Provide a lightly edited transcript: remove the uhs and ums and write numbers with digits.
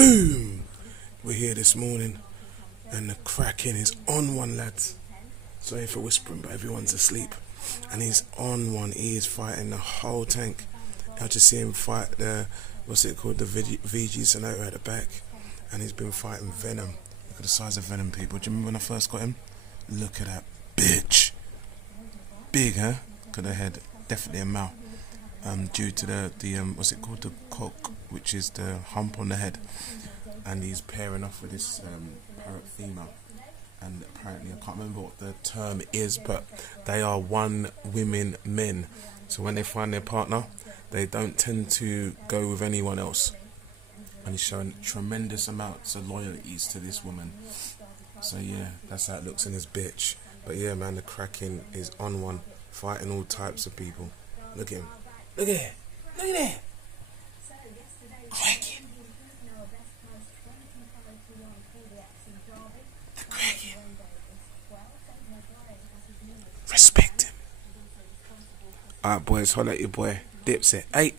Boom! We're here this morning, and the crackin is on one, lads. Sorry for whispering, but everyone's asleep. And he's on one. He is fighting the whole tank. I just see him fight the, what's it called, the VG Senator at the back. And he's been fighting Venom. Look at the size of Venom, people. Do you remember when I first got him? Look at that bitch. Big, huh? Look at the head. Definitely a male. Due to the what's it called, the cock, which is the hump on the head. And he's pairing off with this parrot female. And apparently, I can't remember what the term is, but they are one women men. So when they find their partner, they don't tend to go with anyone else. And he's showing tremendous amounts of loyalties to this woman. So yeah, that's how it looks in his bitch. But yeah, man, the crackin is on one, fighting all types of people. Look at him. Look at it. Look at that. Crackin. The crackin. Respect him. Alright, boys, holla at your boy. Dipset. Hey.